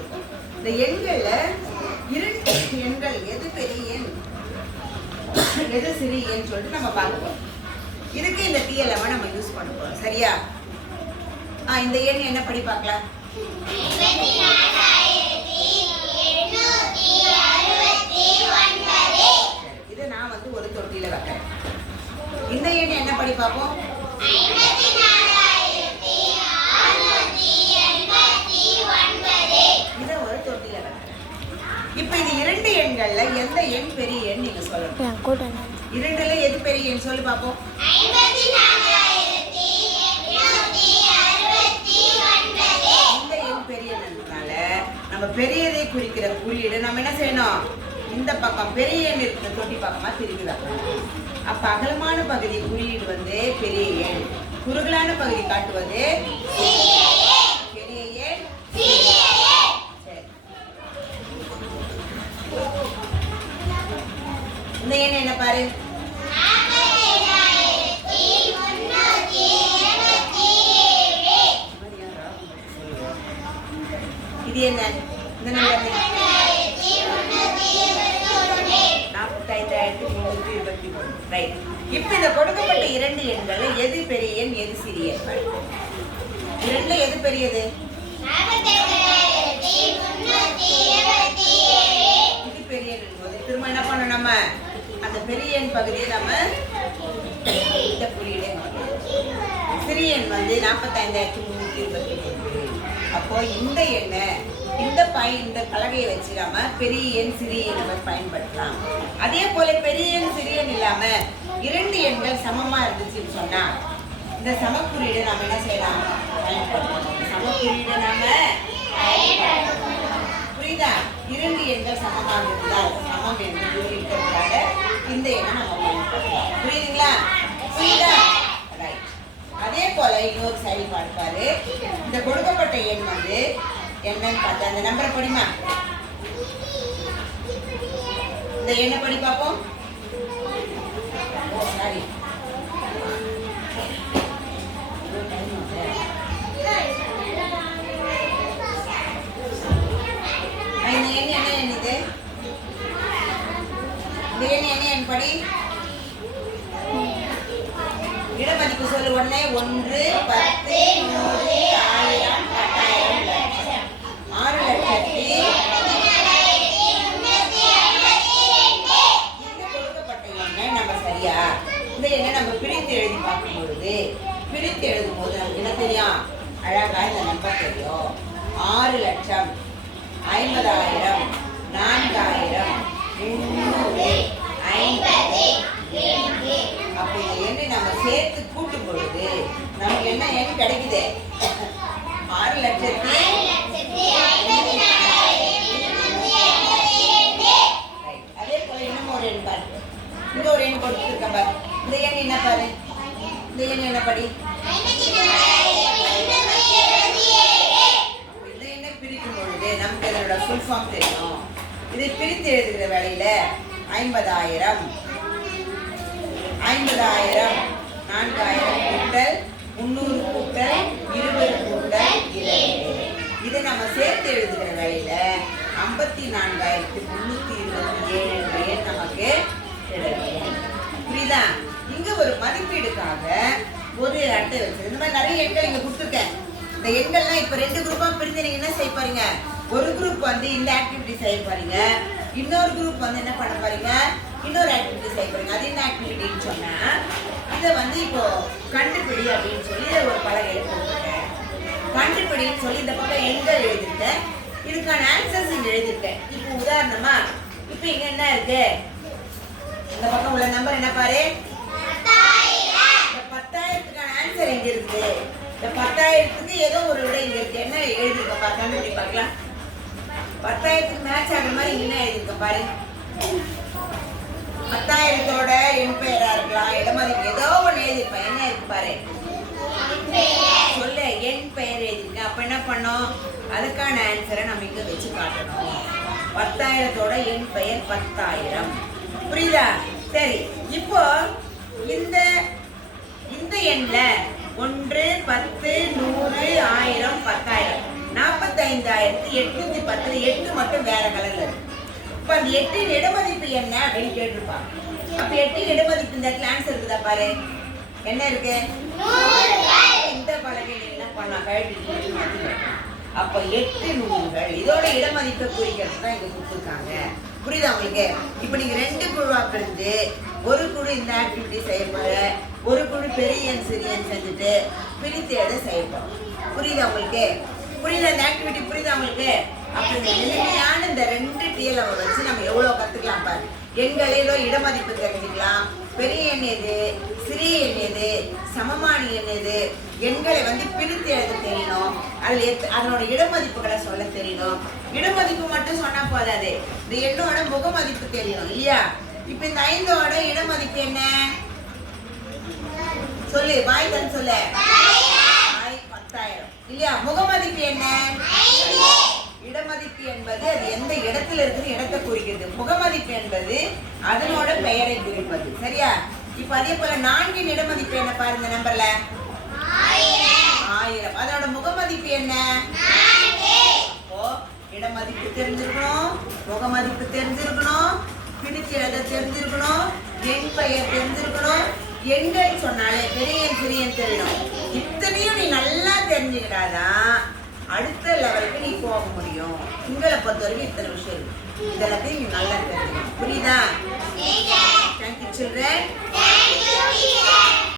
கொடுக்கும். இந்த எண்கள்ல 2 எண்கள் எது பெரிய எண் எது சிறிய எண் சொல்லிட்டு நம்ம பார்ப்போம். இதுக்கு இந்த TLM நம்ம யூஸ் பண்ண போறோம். சரியா? இந்த எண் என்ன படி பார்க்கலாம். இதை நான் வந்து ஒரு தொட்டியில வைக்கிறேன். இந்த எண் என்ன படி பார்ப்போம். இதை ஒரு தொட்டியில வைக்கிறேன். இப்ப இது 2 எண்கள்ல எந்த எண் பெரிய எண் நீங்க சொல்லணும். 2ல எது பெரிய எண் சொல்லி பார்ப்போம். இந்த எண் பெரிய எண்னால நம்ம பெரியதை குறிக்கிற குறியீடு நம்ம என்ன செய்யணும். இந்த பக்கம் பெரிய எண் இருக்கிற தொட்டி பக்கமா திரும்பி வைக்கணும். அப்ப அகலமான பகுதி குறியீடு வந்து பெரிய எண், குறுகலான பகுதி காட்டுவது பெரிய எண். இந்த எண் என்ன பாரு. இது என்ன. இந்த நம்பர் 45,323. ரைட். இப்ப இந்த கொடுக்கப்பட்ட 2 எண்கள் எது பெரிய எண் எது சிறிய எண். 2ல எது பெரியது. இது பெரிய எண் போது திரும்ப என்ன பண்ணணும். நம்ம அந்த பெரிய எண் பகுதியை நம்ம இந்த குறியீடை சிறிய எண் வந்து 45,323. அப்போ இந்த எண்ணை இந்த பலகையை வச்சு நம்ம பெரிய எண் சிறிய எண் நம்ம பயன்படுத்தலாம். அதே போல பெரிய எண் சிறிய எண் இல்லாம 2 எண்கள் சமமா இருந்துச்சுன்னு சொன்னா இந்த சமக்குறியீடு நாம என்ன செய்யலாம். சமக்குறியீடு நாம புரியுதா. 2 எண்கள் சமமாக இருந்தால் சமம் என்று குறிப்பிட்டதுக்காக இந்த எண்ணை நம்ம பயன்படுத்தலாம். புரியுதுங்களா. புரியுதா. அதே போல இன்னொரு செயல்பாடு பாரு. இந்த கொடுக்கப்பட்ட எண் வந்து என்னன்னு பார்த்தா அந்த நம்பரை படிமா. இந்த எண்ணை படி பார்ப்போம். சாரி, இந்த எண் என்ன எண் இது. இந்த எண் என்ன எண் படி. இடமதிப்பு சொல்லு. உடனே 1, 10, 100, 1000, 10,000, லட்சம். 6,00,000. இந்த கொடுக்கப்பட்ட எண்ணை நம்ம சரியா இந்த எண்ணை நம்ம பிரித்து எழுதி பார்க்கும் பொழுது பிரித்து எழுதும் போது நமக்கு என்ன தெரியும். அழகா இந்த நம்பர் தெரியும். 6,00,000, 50,000, 4,000, 300, 50. அப்ப இந்த எண்ணை நம்ம சேர்த்து கூட்டும் பொழுது நமக்கு என்ன எண் கிடைக்குது. 6,00,000. அதே போல இன்னும் ஒரு எண் பாரு. இங்க ஒரு எண் கொடுத்துருக்க பாரு. இந்த எண் என்ன பாரு. இந்த எண் என்ன படி. இந்த எண்ணை பிரிக்கும் பொழுது நமக்கு இதனோட ஃபுல் ஃபார்ம் தெரியும். இதை பிரித்து எழுதுகிற வேலையில 50,000, 50,000, 4,000 கூட்டல் 300 கூட்டல் 20 கூட்டல் 2. இதை நம்ம சேர்த்து எழுதுகிற வேலையில 54,327 நமக்கு கிடைக்கும். புரியுதா. இங்க ஒரு மதிப்பீடுக்காக ஒரு அட்டை வச்சு இந்த மாதிரி நிறைய எண்கள் இங்க கொடுத்துருக்கேன். இந்த எண்கள்லாம் இப்ப 2 குரூப்பா பிரிஞ்சு நீங்க என்ன செய்ய போறீங்க. ஒரு குரூப் வந்து இந்த ஆக்டிவிட்டி செய்ய போறீங்க. இன்னொரு குரூப் வந்து என்ன பண்ண போறீங்க. இன்னொரு ஆக்டிவிட்டி செய்ய போறீங்க. அது என்ன ஆக்டிவிட்டின்னு சொன்னா இதை வந்து இப்போ கண்டுபிடி அப்படின்னு சொல்லி ஒரு பலகையில போட்டுருக்கேன். கண்டுபிடின்னு சொல்லி இந்த பக்கம் எண்கள் எழுதிருக்கேன். இதுக்கான ஆன்சர்ஸ் இங்க எழுதிருக்கேன். இப்போ உதாரணமா இப்போ இங்க என்ன இருக்கு. இந்த பக்கம் உள்ள நம்பர் என்ன பாரு. 10,000க்கான ஆன்சர் எங்க இருக்கு. இந்த 10,000க்கு ஏதோ ஒரு விட இங்க இருக்கு. என்ன எழுதிருக்கோம் பாரு. கண்டுபிடி பார்க்கலாம். 10,000க்கு மேட்ச் ஆகிற மாதிரி இங்க என்ன எழுதிருக்கோம் பாரு. 10,000தோட என் பெயரா இருக்கலாம். இடமதிப்பு ஏதோ ஒண்ணு எழுதிருப்பேன். என்ன இருக்கு பாரு. சொல்லு. என் பெயர் எழுதிருக்கேன். அப்ப என்ன பண்ணோம். அதுக்கான ஆன்சரை நம்ம இங்க வச்சு காட்டணும். 10,000தோட என் பெயர் 10,000. புரியுதா. சரி. இப்போ இந்த எண்ல 1, 10, 100, 1000, 10,000 45,810 8 மட்டும் வேற கலர்ல இருக்கு. இப்ப அந்த 8 இடமதிப்பு என்ன அப்படின்னு கேட்டிருப்பாங்க. அப்ப 8 இடமதிப்பு இந்த இடத்துல ஆன்சர் இருக்குதா பாரு. என்ன இருக்கு? இந்த பலகையில என்ன பண்ணா கழட்டி. அப்ப 8 நூல்கள் இதோட இடமதிப்பை குறிக்கிறது தான் இங்க கொடுத்துருக்காங்க. புரியுதா உங்களுக்கு? இப்ப நீங்க 2 குழுவா பிரிஞ்சு ஒரு குழு இந்த ஆக்டிவிட்டி செய்ய போற, ஒரு குழு பெரிய சிறியன் செஞ்சுட்டு பிரித்து எடை செய்ய போறோம். புரியுதா உங்களுக்கு? புரியுதா இந்த ஆக்டிவிட்டி? புரியுதா உங்களுக்கு? அப்ப இந்த எளிமையான இந்த 2 டிஎல் வச்சு நம்ம எவ்வளவு கத்துக்கலாம் பாரு. எண்களிலோ இடமதிப்பு தெரிஞ்சுக்கலாம். பெரிய எண் எது, சிறிய எண் எது, சமமான எண் எது, எண்களை வந்து பிரித்து எழுத தெரியணும். அதுல அதனோட இடமதிப்புகளை சொல்ல தெரியணும். இடமதிப்பு மட்டும் சொன்னா போதாது, இந்த எண்ணோட முகமதிப்பு தெரியணும் இல்லையா? இப்ப இந்த 5ஓட இடமதிப்பு என்ன சொல்லு, வாய் தன் சொல்லு. 10,000 இல்லையா? முகமதிப்பு என்ன? இடமதிப்பு என்பது அது எந்த இடத்துல இருக்குது இடத்தை குறிக்கிறது. முகமதிப்பு என்பது அதனோட பெயரை குறிப்பது. சரியா? இப்ப அதே போல 4 இடமதிப்பு என்ன பாருங்க, நம்பர்ல 1000. அதனோட முகமதிப்பு என்ன? அப்போ இடமதிப்பு தெரிஞ்சிருக்கணும், முகமதிப்பு தெரிஞ்சிருக்கணும், பிரிச்சு எழுத தெரிஞ்சிருக்கணும், எண் பெயர் தெரிஞ்சிருக்கணும். எண்கள் சொன்னாலே பெரிய சிறியன் தெரியணும். இத்தனையும் நீ நல்லா தெரிஞ்சுக்கிட்டாதான் அடுத்த லெவலுக்கு நீ போக முடியும். உங்களை பொறுத்த வரைக்கும் இத்தனை விஷயம் இருக்கு. இதெல்லாத்தையும் நீ நல்லா தெரிஞ்சுக்கணும். புரியுதா? Thank you children.